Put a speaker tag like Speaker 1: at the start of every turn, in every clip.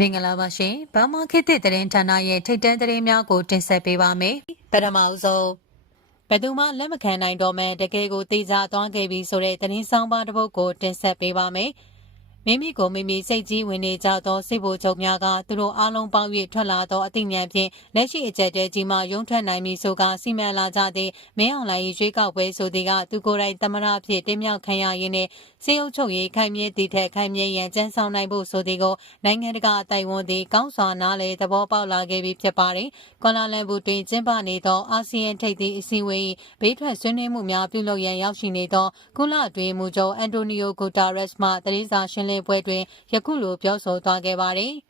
Speaker 1: မင်္ဂလာပါရှင်။ဘာမာခေတ်သစ်သတင်းဌာနရဲ့ထိတ်တန့်သတင်းများကိုတင်ဆက်ပေးပါမယ်။ပထမအဆုံးဘယ်သူမှလက်မခံနိုင်တော့မှတကယ်ကိုသိကြသွားခဲ့ပြီဆိုတဲ့သတင်းဆောင်ပါတစ်ပုဒ်ကိုတင်ဆက်ပေးပါမယ်။ မိမိကိုမိမိစိတ်ကြီးဝင်နေကြသောစစ်ဗိုလ်ချုပ်များကသူတို့အားလုံးပေါင်း၍ထွက်လာသောအသိဉာဏ်ဖြင့်လက်ရှိအကြက်တဲကြီးမှရုံထွက်နိုင်ပြီဆိုကစီမံလာကြသည့်မင်းအောင်လှိုင်၏ရွေးကောက်ပွဲဆိုသည်ကသူကိုယ်တိုင်သမရအဖြစ်တင်မြှောက်ခံရရင်းနှင့်စေအုပ်ချုပ်ရေးခိုင်မြဲတည်ထက်ခိုင်မြဲရန်ကြံဆောင်နိုင်ဖို့ဆိုသည်ကိုနိုင်ငံတကာအတိုင်ဝန်သည်ကောင်းစွာနားလည်သဘောပေါက်လာခဲ့ပြီဖြစ်ပါတယ်။ကွာလာလမ်ပူတွင်ကျင်းပနေသောအာဆီယံထိပ်သီးအစည်းအဝေး၏ဘေးထွက်ဆွေးနွေးမှုများပြုလုပ်ရန်ရောက်ရှိနေသောကုလအတွင်းမူချုပ်အန်တိုနီယိုဂူတာရက်စ်မှတရေစာရှင်းလင်းပွဲတွင် ယခုလို ပြောဆိုသွားခဲ့ပါတယ်။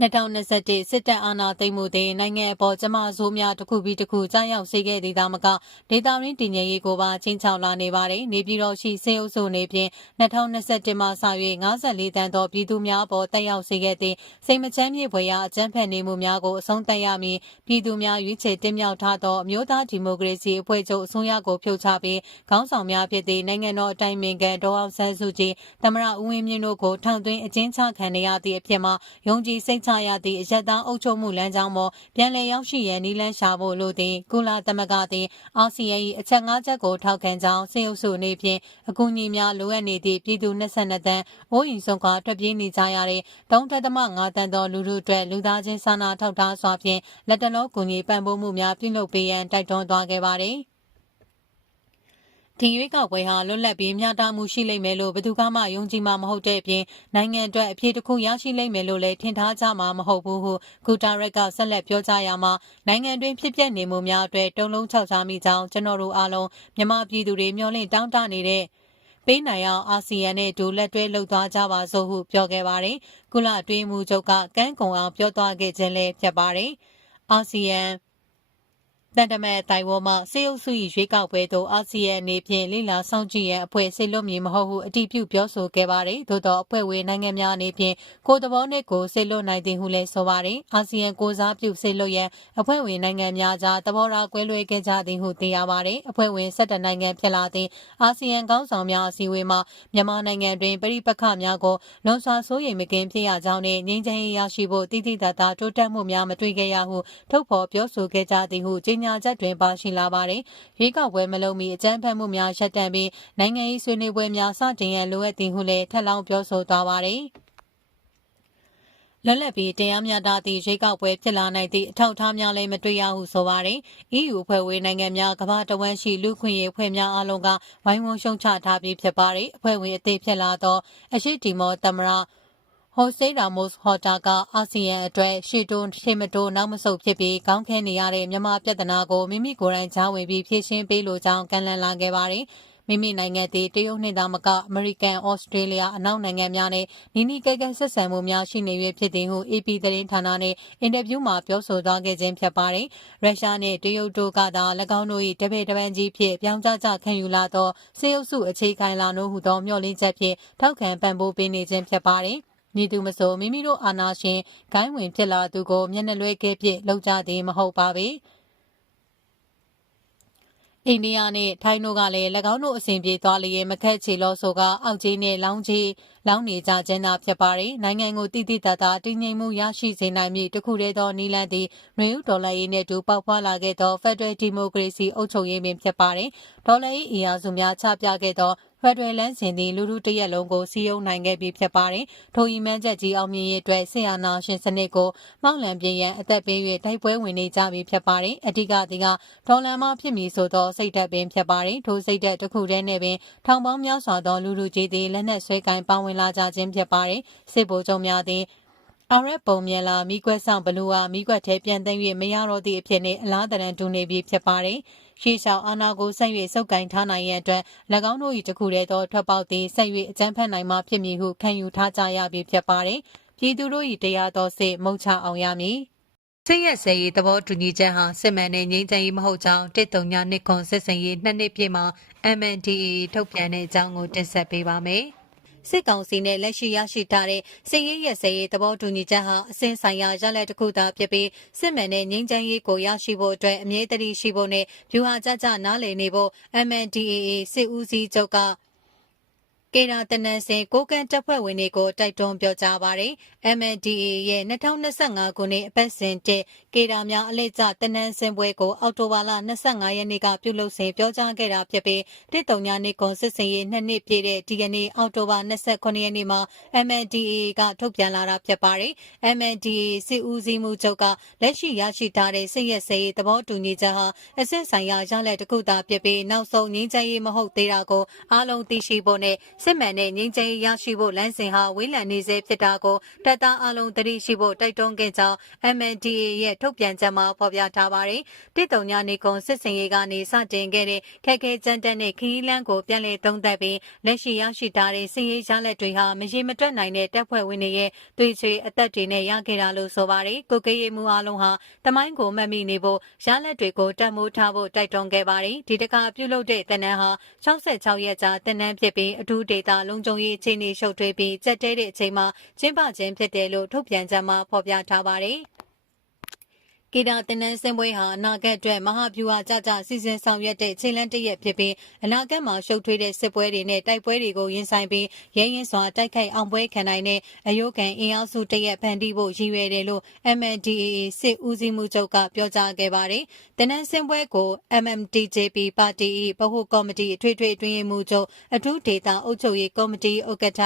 Speaker 1: 2021စစ်တပ်အာဏာသိမ်းမှုသည်နိုင်ငံအပေါ်ကျမဆိုးများတစ်ခုပြီးတစ်ခုကြားရောက်စေခဲ့သည်သာမကဒေတာရင်းတည်ငြိမ်ရေးကိုပါချင်းချောက်လာနေပါတယ်။နေပြည်တော်ရှိစေအုပ်စုနေဖြင့်2021မှာစ၍54တန်းသောပြည်သူများပေါ်တက်ရောက်စေခဲ့သည့်စိတ်မချမ်းမြေဖွယ်ရာအကြမ်းဖက်နေမှုများကိုအဆုံးသတ်ရမည်ပြည်သူများရွေးချယ်တင်မြှောက်ထားသောအမျိုးသားဒီမိုကရေစီအဖွဲ့ချုပ်အစိုးရကိုဖြုတ်ချပြီးခေါင်းဆောင်များဖြစ်သည့်နိုင်ငံတော်အတိုင်ပင်ခံဒေါအောင်ဆန်းစုကြည်သမရဦးဝင်းမြင့်တို့ကိုထောင်သွင်းအကျဉ်းချခံနေရသည့်အဖြစ်မှာယုံကြည်စိတ်ချရသည့်အရက်သားအုပ်ချုပ်မှုလမ်းကြောင်းပေါ်ပြန်လည်ရောက်ရှိရန်နည်းလမ်းရှာဖို့လိုသည့်ကုလသမဂ္ဂသည် အာဆီယံ၏အချက်၅ချက်ကိုထောက်ခံကြောင်းစေအုပ်စုအနေဖြင့်အကူအညီများလိုအပ်နေသည့်ပြည်သူ22တန်းအိုးအိမ်ဆုံးကထွက်ပြေးနေကြရတဲ့3.5တန်းသောလူထုအတွက်လူသားချင်းစာနာထောက်ထားစွာဖြင့်လက်တလောကူညီပံ့ပိုးမှုများပြုလုပ်ပေးရန်တိုက်တွန်းသွားခဲ့ပါသည်။ ဒီရွေးကောက်ပွဲဟာလွတ်လပ်ပြီးမျှတမှုရှိလိမ့်မယ်လို့ဘယ်သူမှယုံကြည်မှာမဟုတ်တဲ့အပြင်နိုင်ငံအတွက်အဖြေတစ်ခုရရှိလိမ့်မယ်လို့လည်းထင်ထားကြမှာမဟုတ်ဘူးဟုဂူတာရက်ကဆက်လက်ပြောကြားရမှာနိုင်ငံတွင်းဖြစ်ပျက်နေမှုများအတွက်တုံ့လုံးခြောက်ခြားမိကြောင်းကျွန်တော်တို့အားလုံးမြန်မာပြည်သူတွေမျှော်လင့်တောင်းတနေတဲ့ပေးနိုင်အောင်အာဆီယံနဲ့ဒူလက်တွဲလှုပ်သွားကြပါစို့ဟုပြောခဲ့ပါတယ်။ကုလအတွင်းမှုချုပ်ကကန်းကုံအောင်ပြောသွားခဲ့ခြင်းလည်းဖြစ်ပါတယ်။အာဆီယံ တန်တမဲတိုင်ဝမ်မှစေအုပ်စု၏ရွေးကောက်ပွဲသို့အာဆီယံအနေဖြင့်လိလာဆောင်ကြည့်ရန်အဖွဲ့ဆေလွတ်မည်မဟုတ်ဟုအတည်ပြုပြောဆိုခဲ့ပါတယ်။သို့သောအဖွဲ့ဝင်နိုင်ငံများအနေဖြင့်ကိုယ်သဘောနှင့်ကိုဆေလွတ်နိုင်သည်ဟုလည်းဆိုပါတယ်။အာဆီယံကိုစားပြုဆေလွတ်ရန်အဖွဲ့ဝင်နိုင်ငံများကြားသဘောထားကွဲလွဲခဲ့ကြသည်ဟုသိရပါတယ်။အဖွဲ့ဝင်17နိုင်ငံဖြစ်လာသည့်အာဆီယံခေါင်းဆောင်များအစည်းအဝေးမှာမြန်မာနိုင်ငံတွင်ပြည်ပခများကိုလွန်စွာဆိုးရိမ်မကင်းဖြစ်ရကြောင်းနှင့်ငြိမ်းချမ်းရေးရရှိဖို့တည်တည်တသာတိုးတက်မှုများမတွေ့ခဲ့ရဟုထုတ်ဖော်ပြောဆိုခဲ့ကြသည်ဟုကြေညာချက်တွင်ပါရှိလာပါတယ်။ရွေးကောက်ပွဲမလုံးမီအကြမ်းဖက်မှုများရပ်တန့်ပြီးနိုင်ငံရေးဆွေးနွေးပွဲများစတင်ရန်လိုအပ်သည်ဟုလည်းထပ်လောင်းပြောဆိုသွားပါတယ်။လက်လက်ပြီးတရားမျှတသည့်ရွေးကောက်ပွဲဖြစ်လာနိုင်သည့်အထောက်အထားများလည်းမတွေ့ရဟုဆိုပါတယ်။ EU ဖွဲ့ဝင်နိုင်ငံများကမ္ဘာတဝန်းရှိလူခွင့်ရေးဖွဲ့များအလုံးကဝိုင်းဝန်းရှုံချထားပြီးဖြစ်ပါတယ်။အဖွဲ့ဝင်အသစ်ဖြစ်လာသောအရှိတီမောသမရ ဟိုဆေးရာမို့စ်ဟော်တာကအာဆီယံအတွက်ရှေ့တွန်းရှေ့မတိုးနောက်မဆုတ်ဖြစ်ပြီးကောင်းခဲနေရတဲ့မြန်မာပြည်ထနာကိုမိမိကိုယ်တိုင်ကြားဝင်ပြီးဖြည့်ရှင်းပေးလိုကြောင်းကန့်လန့်လာခဲ့ပါတယ်။မိမိနိုင်ငံသည်တရုတ်နှင့်သာမကအမေရိကန်၊ဩစတြေးလျအနောက်နိုင်ငံများနဲ့နီးနီးကဲကဲဆက်ဆံမှုများရှိနေ၍ဖြစ်သည်ဟု AP သတင်းဌာနနှင့်အင်တာဗျူးမှာပြောဆိုသွားခဲ့ခြင်းဖြစ်ပါတယ်။ရုရှားနှင့်တရုတ်တို့ကသာ၎င်းတို့၏တပည့်တပန်းကြီးဖြင့်ပြောင်းကြကြခံယူလာသောစေအုပ်စုအခြေခံလာနို့ဟုသောမျှော်လင့်ချက်ဖြင့်ထောက်ခံပံ့ပိုးပေးနေခြင်းဖြစ်ပါတယ်။ မည်သူမဆိုမိမိတို့အာဏာရှင်ဂိုင်းဝင်ဖြစ်လာသူကိုမျက်နှာလွှဲခဲ့ပြစ်လောက်ကြသည်မဟုတ်ပါပေအိန္ဒိယနဲ့ထိုင်းတို့ကလည်း၎င်းတို့အစဉ်ပြေသွားလျက်မခက်ချေလို့ဆိုကအောက်ကြီးနဲ့လောင်းကြီးလောင်းနေကြခြင်းသာဖြစ်ပါတယ်။နိုင်ငံကိုတည်တည်တသာတည်ငြိမ်မှုရရှိစေနိုင်မည့်တခုတည်းသောနည်းလမ်းသည်ရေဦးဒေါ်လာရေးနဲ့တူပေါက်ဖွာလာခဲ့သော Federal Democracy အုပ်ချုပ်ရေးပင်ဖြစ်ပါတယ်။ဒေါ်လာရေးအင်အားစုများချပြခဲ့သောဖက်ဒရယ်လမ်းစဉ်သည်လူထုတရက်လုံးကိုစီးယုံနိုင်ခဲ့ပြီးဖြစ်ပါတယ်။ထိုဤမှန်းချက်ကြီးအောင်မြင်ရေးအတွက်ဆီယနာရှင်စနစ်ကိုမောက်လံပြင်းရန်အသက်ပေး၍တိုက်ပွဲဝင်နေကြပြီးဖြစ်ပါတယ်။အဓိကဒီကဒေါ်လာမှဖြစ်မည်ဆိုသောစိတ်ဓာတ်ပင်ဖြစ်ပါတယ်။ထိုစိတ်ဓာတ်တစ်ခုတည်းနဲ့ပင်ထောင်ပေါင်းများစွာသောလူထုကြီးသည်လက်နက်ဆွဲကင်ပါဝင်လာကြခြင်းဖြစ်ပါတယ်။စစ်ဗိုလ်ချုပ်များသည်အာရက်ပုံမြန်လာမိကွက်ဆောင်ဘလူဟာမိကွက်ထဲပြန်သိမ်း၍မရတော့သည့်အဖြစ်နှင့်အလားတရန်တူနေပြီးဖြစ်ပါတယ်။ ရှေ့လျှောက်အာဏာကိုဆက်၍စုပ်ကိုင်ထားနိုင်ရန်အတွက်၎င်းတို့၏တခုတည်းသောထွက်ပေါက်သည်ဆက်၍အကြမ်းဖက်နိုင်မှဖြစ်မည်ဟုခံယူထားကြရပြီဖြစ်ပါတယ်။ပြည်သူတို့၏တရားတော်စစ်မုံချအောင်ရမည်။စစ်ရက်စဲရေးသဘောတူညီချက်ဟာစစ်မှန်တဲ့ငြိမ်းချမ်းရေးမဟုတ်ကြောင်းတစ်တုံညာနှစ်ခွန်စစ်စင်ရေးနှစ်နှစ်ပြည့်မှာ MNDAA ထုတ်ပြန်တဲ့အကြောင်းကိုတင်ဆက်ပေးပါမယ်။ စစ်ကောင်စီနဲ့လက်ရှိရရှိထားတဲ့စစ်ရေးရစရေးသဘောတူညီချက်ဟာအစင်းဆိုင်ရာရလဒ်တစ်ခုသာဖြစ်ပြီးစစ်မှန်တဲ့ငြိမ်းချမ်းရေးကိုရရှိဖို့အတွက်အမြဲတမ်းရှိဖို့နဲ့ဗျူဟာကြကြနားလည်နေဖို့ MNDAA စစ်ဦးစီးချုပ်က ကေရာတနန်စင်ကိုကန်တပ်ဖွဲ့ဝင်တွေကိုတိုက်တွန်းပြောကြားပါတယ်။ MNDAA ရဲ့2025ခုနှစ်အပတ်စဉ်တဲ့ကေရာများအလဲကျတနန်စင်ပွဲကိုအောက်တိုဘာလ25ရက်နေ့ကပြုလုပ်စဉ်ပြောကြားခဲ့တာဖြစ်ပြီးတစ်တုံညာနေကွန်စစ်စင်ရေးနှစ်နှစ်ပြည့်တဲ့ဒီကနေ့အောက်တိုဘာ29ရက်နေ့မှာ MNDAA ကထုတ်ပြန်လာတာဖြစ်ပါတယ်။ MNDAA စစ်ဦးစီးမှုချုပ်ကလက်ရှိရရှိထားတဲ့စစ်ရက်စဲရေးသဘောတူညီချက်ဟာအစစ်ဆိုင်ရာရလက်တစ်ခုသာဖြစ်ပြီးနောက်ဆုံးငြိမ်းချမ်းရေးမဟုတ်သေးတာကိုအားလုံးသိရှိဖို့နဲ့စစ်မှန်တဲ့ငြိမ်းချမ်းရေးရရှိဖို့လမ်းစဉ်ဟာဝေးလံနေစေဖြစ်တာကိုတပ်သားအားလုံးသတိရှိဖို့တိုက်တွန်းခဲ့ကြောင်း MNDAA ရဲ့ထုတ်ပြန်ချက်မှာဖော်ပြထားပါတယ်။တစ်တုံညာနေကွန်စစ်စင်ရေးကနေစတင်ခဲ့တဲ့ခက်ခဲကြမ်းတမ်းတဲ့ခရီးလမ်းကိုပြန်လည်သုံးသပ်ပြီးလက်ရှိရရှိထားတဲ့စစ်ရေးရလက်တွေဟာမရေမတွက်နိုင်တဲ့တပ်ဖွဲ့ဝင်တွေရဲ့သွေးချွေအသက်တွေနဲ့ရခဲ့တာလို့ဆိုပါတယ်။ကိုကေးရီမှုအားလုံးဟာတမိုင်းကိုမှတ်မိနေဖို့ရလက်တွေကိုတတ်မိုးထားဖို့တိုက်တွန်းခဲ့ပါတယ်။ဒီတခါပြုလုပ်တဲ့တနန်းဟာ66ရက်ကြာတနန်းဖြစ်ပြီးအထူးဒေတာလုံခြုံရေးအခြေအနေရှုပ်ထွေးပြီးကြက်တဲတဲ့အချိန်မှာကျင်းပခြင်းဖြစ်တယ်လို့ထုတ်ပြန်ချက်မှာဖော်ပြထားပါတယ်။ ကေဒါတင်နန်းစင်ပွဲဟာအနာဂတ်အတွက်မဟာဗျူဟာကြကြစီစဉ်ဆောင်ရွက်တဲ့ခြေလန်းတရက်ဖြစ်ပြီးအနာဂတ်မှာရှုပ်ထွေးတဲ့စစ်ပွဲတွေနဲ့တိုက်ပွဲတွေကိုရင်ဆိုင်ပြီးရဲရင်စွာတိုက်ခိုက်အောင်ပွဲခံနိုင်တဲ့အယုခံအင်အားစုတရက်ဖန်တီးဖို့ရည်ရွယ်တယ်လို့ MNDAA စစ်ဦးစီးမှုချုပ်ကပြောကြားခဲ့ပါတယ်။တင်နန်းစင်ပွဲကို MMTJP ပါတီ၏ဗဟိုကော်မတီအထွေထွေအတွင်းရေးမှူးချုပ်အထူးဒေတာအုပ်ချုပ်ရေးကော်မတီဥက္ကဋ္ဌ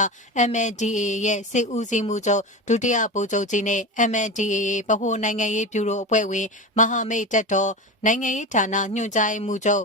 Speaker 1: MNDAA ရဲ့စစ်ဦးစီးမှုချုပ်ဒုတိယဗိုလ်ချုပ်ကြီးနဲ့ MNDAA ဗဟိုနိုင်ငံရေးဗျူရိုအဖွဲ့ဝင်မဟာမိတ်တပ်တော်နိုင်ငံရေးဌာနညွှန်ကြားရေးမှူးချုပ်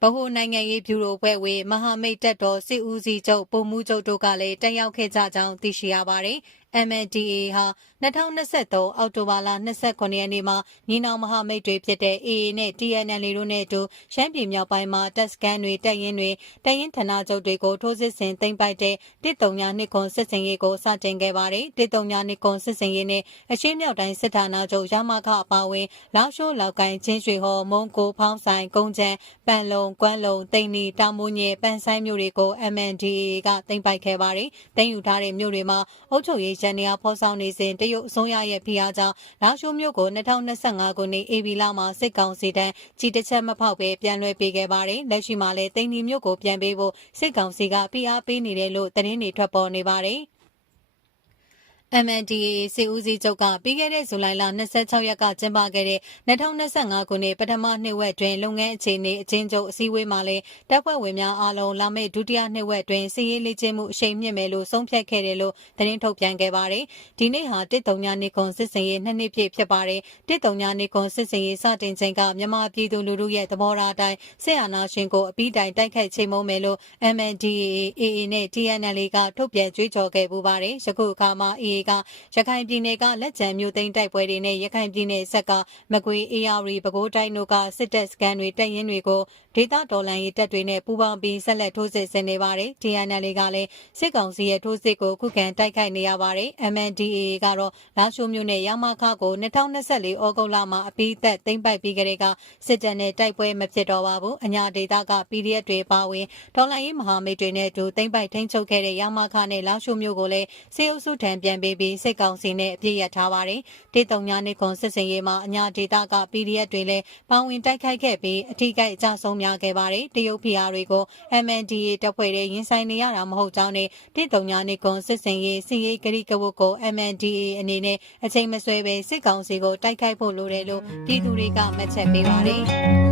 Speaker 1: ဗဟိုနိုင်ငံရေးဗျူရိုဖွဲ့ဝင်မဟာမိတ်တပ်တော်စစ်ဦးစီးချုပ်ပုံမှုချုပ်တို့ကလည်းတက်ရောက်ခဲ့ကြကြောင်းသိရှိရပါတယ်။ MNDAA ဟာ2023အောက်တိုဘာလ29ရက်နေ့မှာညီနောင်မဟာမိတ်တွေဖြစ်တဲ့ AA နဲ့ TNL တို့နဲ့အတူရှမ်းပြည်မြောက်ပိုင်းမှာတပ်စခန်းတွေတပ်ရင်းတွေတပ်ရင်းဌာနချုပ်တွေကိုထိုးစစ်ဆင်သိမ်းပိုက်တဲ့တစ်တုံညာနှစ်ခွန်စစ်စင်ရေးကိုစတင်ခဲ့ပါတယ်။တစ်တုံညာနှစ်ခွန်စစ်စင်ရေးနဲ့အရှေ့မြောက်တိုင်းစစ်ဌာနချုပ်ရမခအပါဝင်လောက်ရှိုးလောက်ကိုင်းချင်းရွှေဟော်မုံကိုဖောင်းဆိုင်ကုန်းချမ်းပန်လုံကွမ်းလုံတိန်နီတောင်မွညေပန်ဆိုင်မြို့တွေကို MNDAA ကသိမ်းပိုက်ခဲ့ပါတယ်။သိမ်းယူထားတဲ့မြို့တွေမှာအုပ်ချုပ်ရေးရန်နေရာဖော်ဆောင်နေစဉ်တရုတ်အစိုးရရဲ့ဖိအားကြောင့်လာရှိုးမြို့ကို2025ခုနှစ်ဧပြီလမှာစစ်ကောင်စီတန်းကြီးတစ်ချက်မဖောက်ပဲပြန်လွှဲပေးခဲ့ပါတယ်။လက်ရှိမှာလည်းတိန်နီမြို့ကိုပြန်ပေးဖို့စစ်ကောင်စီကဖိအားပေးနေတယ်လို့သတင်းတွေထွက်ပေါ်နေပါတယ်။ MNDAA စစ်ဦးစီးချုပ်ကပြီးခဲ့တဲ့ဇူလိုင်လ26ရက်ကကျင်းပခဲ့တဲ့2025ခုနှစ်ပထမနှစ်ဝက်တွင်လုပ်ငန်းအခြေအနေအချင်းချုပ်အစည်းအဝေးမှာလည်းတပ်ဖွဲ့ဝင်များအားလုံးလာမယ့်ဒုတိယနှစ်ဝက်တွင်စီးရေးလေ့ကျင့်မှုအရှိန်မြင့်မယ်လို့ဆုံးဖြတ်ခဲ့တယ်လို့သတင်းထုတ်ပြန်ခဲ့ပါတယ်။ဒီနေ့ဟာတစ်တုံညာနေကွန်စစ်စင်ရေးနှစ်နှစ်ပြည့်ဖြစ်ပါတယ်။တစ်တုံညာနေကွန်စစ်စင်ရေးစတင်ချိန်ကမြန်မာပြည်သူလူထုရဲ့သဘောထားအတိုင်းစစ်အာဏာရှင်ကိုအပြီးတိုင်တိုက်ခိုက်ချိန်မုံမယ်လို့ MNDAA AA နဲ့ TNL ကထုတ်ပြန်ကြွေးကြော်ခဲ့ပူပါတယ်။ယခုအခါမှာ AA ကရခိုင်ပြည်နယ်ကလက်ကျန်မြို့သိမ်းတိုက်ပွဲတွေနဲ့ရခိုင်ပြည်နယ်ဆက်ကမကွေး AR ပဲခူးတိုင်းတို့ကစစ်တပ်စခန်းတွေတပ်ရင်းတွေကိုဒေသတော်လှန်ရေးတပ်တွေနဲ့ပူးပေါင်းပြီးဆက်လက်ထိုးစစ်ဆင်နေပါတယ်။ TNL ကလည်းစစ်ကောင်စီရဲ့ထိုးစစ်ကိုခုခံတိုက်ခိုက်နေရပါတယ်။ MNDAA ကတော့လာရှိုးမြို့နယ်ရမခကို2024ဩဂုတ်လမှာအပြီးသက်သိမ်းပိုက်ပြီးကြတဲ့ကစစ်တပ်နဲ့တိုက်ပွဲမဖြစ်တော့ပါဘူး။အညာဒေသက PDF တွေပါဝင်တော်လှန်ရေးမဟာမိတ်တွေနဲ့အတူသိမ်းပိုက်ထိန်းချုပ်ခဲ့တဲ့ရမခနဲ့လာရှိုးမြို့ကိုလည်းစေအုပ်စုထံပြန်ပေးပြီးစစ်ကောင်စီနဲ့အပြည့်ရထားပါတယ်။ဒေတုံညာနေကွန်စစ်စင်ရေးမှာအညာဒေတာက PDF တွေလည်းပါဝင်တိုက်ခိုက်ခဲ့ပြီးအထူးကိအကြဆုံးများခဲ့ပါတယ်။တရုတ်ဖီယာတွေကို MNDA တပ်ဖွဲ့တွေရင်ဆိုင်နေရတာမဟုတ်ကြောင်းနဲ့ဒေတုံညာနေကွန်စစ်စင်ရေးစီရေးကတိကဝတ်ကို MNDA အနေနဲ့အချိန်မဆွဲပဲစစ်ကောင်စီကိုတိုက်ခိုက်ဖို့လိုတယ်လို့ပြည်သူတွေကမှတ်ချက်ပေးပါတယ်။